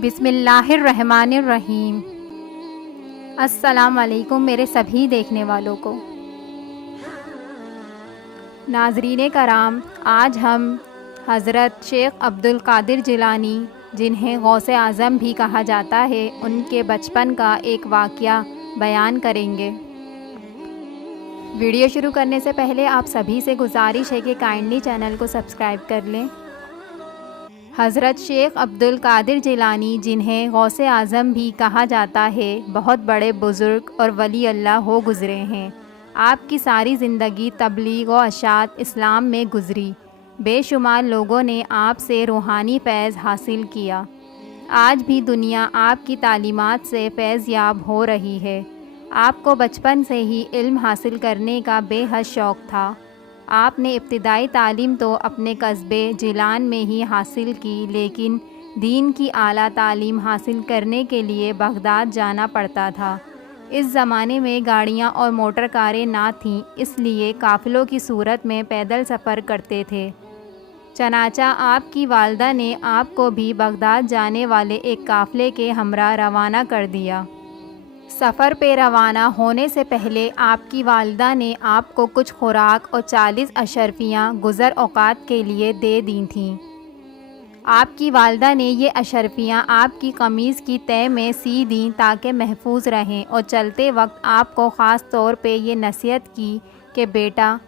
बिस्मिल्लाहिर्रहमानिर्रहीम। अस्सलाम वालेकुम मेरे सभी देखने वालों को। नाज़रीन कराम, आज हम हज़रत शेख अब्दुल कादिर जिलानी, जिन्हें गौसे आज़म भी कहा जाता है, उनके बचपन का एक वाक़या बयान करेंगे। वीडियो शुरू करने से पहले आप सभी से गुजारिश है कि काइंडली चैनल को सब्सक्राइब कर लें। हज़रत शेख अब्दुल कादिर जिलानी, जिन्हें गौसे आज़म भी कहा जाता है, बहुत बड़े बुज़ुर्ग और वली अल्लाह हो गुज़रे हैं। आपकी सारी ज़िंदगी तबलीग व अशात इस्लाम में गुज़री। बेशुमार लोगों ने आपसे रूहानी फैज़ हासिल किया। आज भी दुनिया आपकी तालीमात से फैज़ याब हो रही है। आपको बचपन से ही इल्म हासिल करने का बेहद शौक़ था। आपने इब्तिदाई तालीम तो अपने कस्बे जिलान में ही हासिल की, लेकिन दीन की आला तालीम हासिल करने के लिए बगदाद जाना पड़ता था। इस ज़माने में गाड़ियाँ और मोटर कारें ना थीं, इसलिए काफ़िलों की सूरत में पैदल सफ़र करते थे। चनाचा आपकी वालदा ने आपको भी बगदाद जाने वाले एक काफ़िले के हमरा रवाना कर दिया। सफ़र पे रवाना होने से पहले आपकी वालिदा ने आपको कुछ खुराक और 40 अशरफियाँ गुज़र औक़ात के लिए दे दी थीं। आपकी वालिदा ने ये अशरफियाँ आपकी कमीज़ की तह में सी दी ताकि महफूज रहें, और चलते वक्त आपको ख़ास तौर पे ये नसीहत की कि बेटा,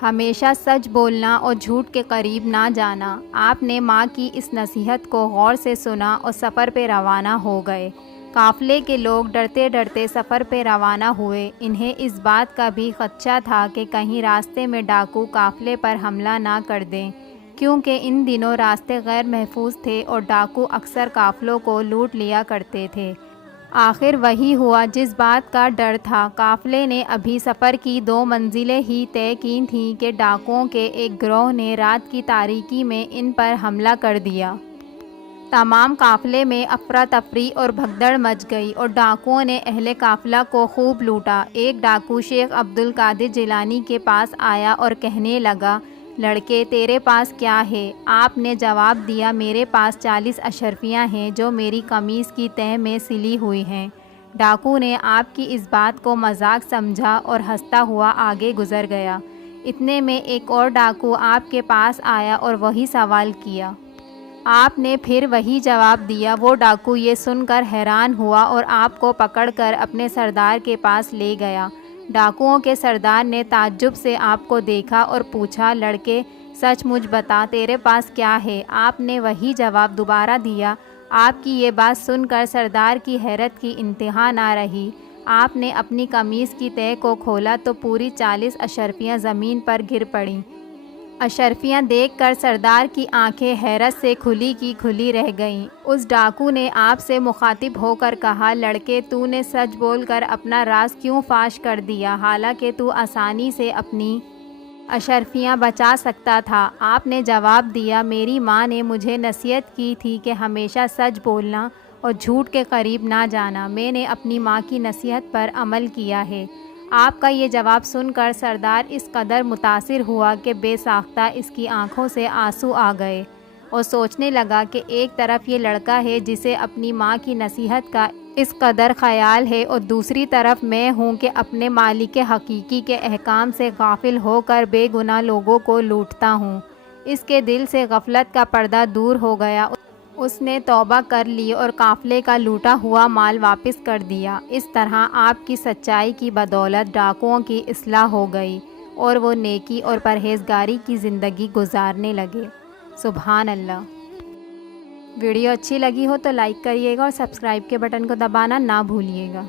हमेशा सच बोलना और झूठ के करीब ना जाना। आपने माँ की इस नसीहत को गौर से सुना और सफ़र पे रवाना हो गए। काफ़िले के लोग डरते डरते सफ़र पे रवाना हुए। इन्हें इस बात का भी ख़दशा था कि कहीं रास्ते में डाकू काफ़िले पर हमला ना कर दें, क्योंकि इन दिनों रास्ते गैर महफूज थे और डाकू अक्सर काफ़िलों को लूट लिया करते थे। आखिर वही हुआ जिस बात का डर था। काफ़िले ने अभी सफ़र की 2 मंजिलें ही तय की थीं कि डाकुओं के एक गिरोह ने रात की तारीकी में इन पर हमला कर दिया। तमाम काफ़िले में अफरा तफरी और भगदड़ मच गई और डाकुओं ने अहले काफ़िला को खूब लूटा। एक डाकू शेख अब्दुल कादिर जिलानी के पास आया और कहने लगा, लड़के, तेरे पास क्या है? आपने जवाब दिया, मेरे पास 40 अशरफियाँ हैं जो मेरी कमीज़ की तह में सिली हुई हैं। डाकू ने आपकी इस बात को मजाक समझा और हंसता हुआ आगे गुज़र गया। इतने में एक और डाकू आपके पास आया और वही सवाल किया। आपने फिर वही जवाब दिया। वो डाकू ये सुनकर हैरान हुआ और आपको पकड़कर अपने सरदार के पास ले गया। डाकुओं के सरदार ने ताज्जुब से आपको देखा और पूछा, लड़के, सच मुझ बता, तेरे पास क्या है? आपने वही जवाब दोबारा दिया। आपकी ये बात सुनकर सरदार की हैरत की इंतहा ना रही। आपने अपनी कमीज़ की तह को खोला तो पूरी 40 अशरफियाँ ज़मीन पर गिर पड़ीं। अशरफियाँ देखकर सरदार की आंखें हैरत से खुली की खुली रह गईं। उस डाकू ने आपसे मुखातिब होकर कहा, लड़के, तूने सच बोलकर अपना राज क्यों फाश कर दिया, हालांकि तू आसानी से अपनी अशरफियाँ बचा सकता था? आपने जवाब दिया, मेरी माँ ने मुझे नसीहत की थी कि हमेशा सच बोलना और झूठ के करीब ना जाना। मैंने अपनी माँ की नसीहत पर अमल किया है। आपका ये जवाब सुनकर सरदार इस कदर मुतासिर हुआ कि बेसाख्ता इसकी आंखों से आंसू आ गए और सोचने लगा कि एक तरफ ये लड़का है जिसे अपनी माँ की नसीहत का इस कदर ख्याल है, और दूसरी तरफ मैं हूँ कि अपने मालिक हकीकी के अहकाम से गाफिल होकर बेगुनाह लोगों को लूटता हूँ। इसके दिल से गफलत का पर्दा दूर हो गया। उसने तौबा कर ली और काफ़िले का लूटा हुआ माल वापस कर दिया। इस तरह आपकी सच्चाई की बदौलत डाकुओं की इस्लाह हो गई और वो नेकी और परहेज़गारी की ज़िंदगी गुजारने लगे। सुभान अल्लाह। वीडियो अच्छी लगी हो तो लाइक करिएगा और सब्सक्राइब के बटन को दबाना ना भूलिएगा।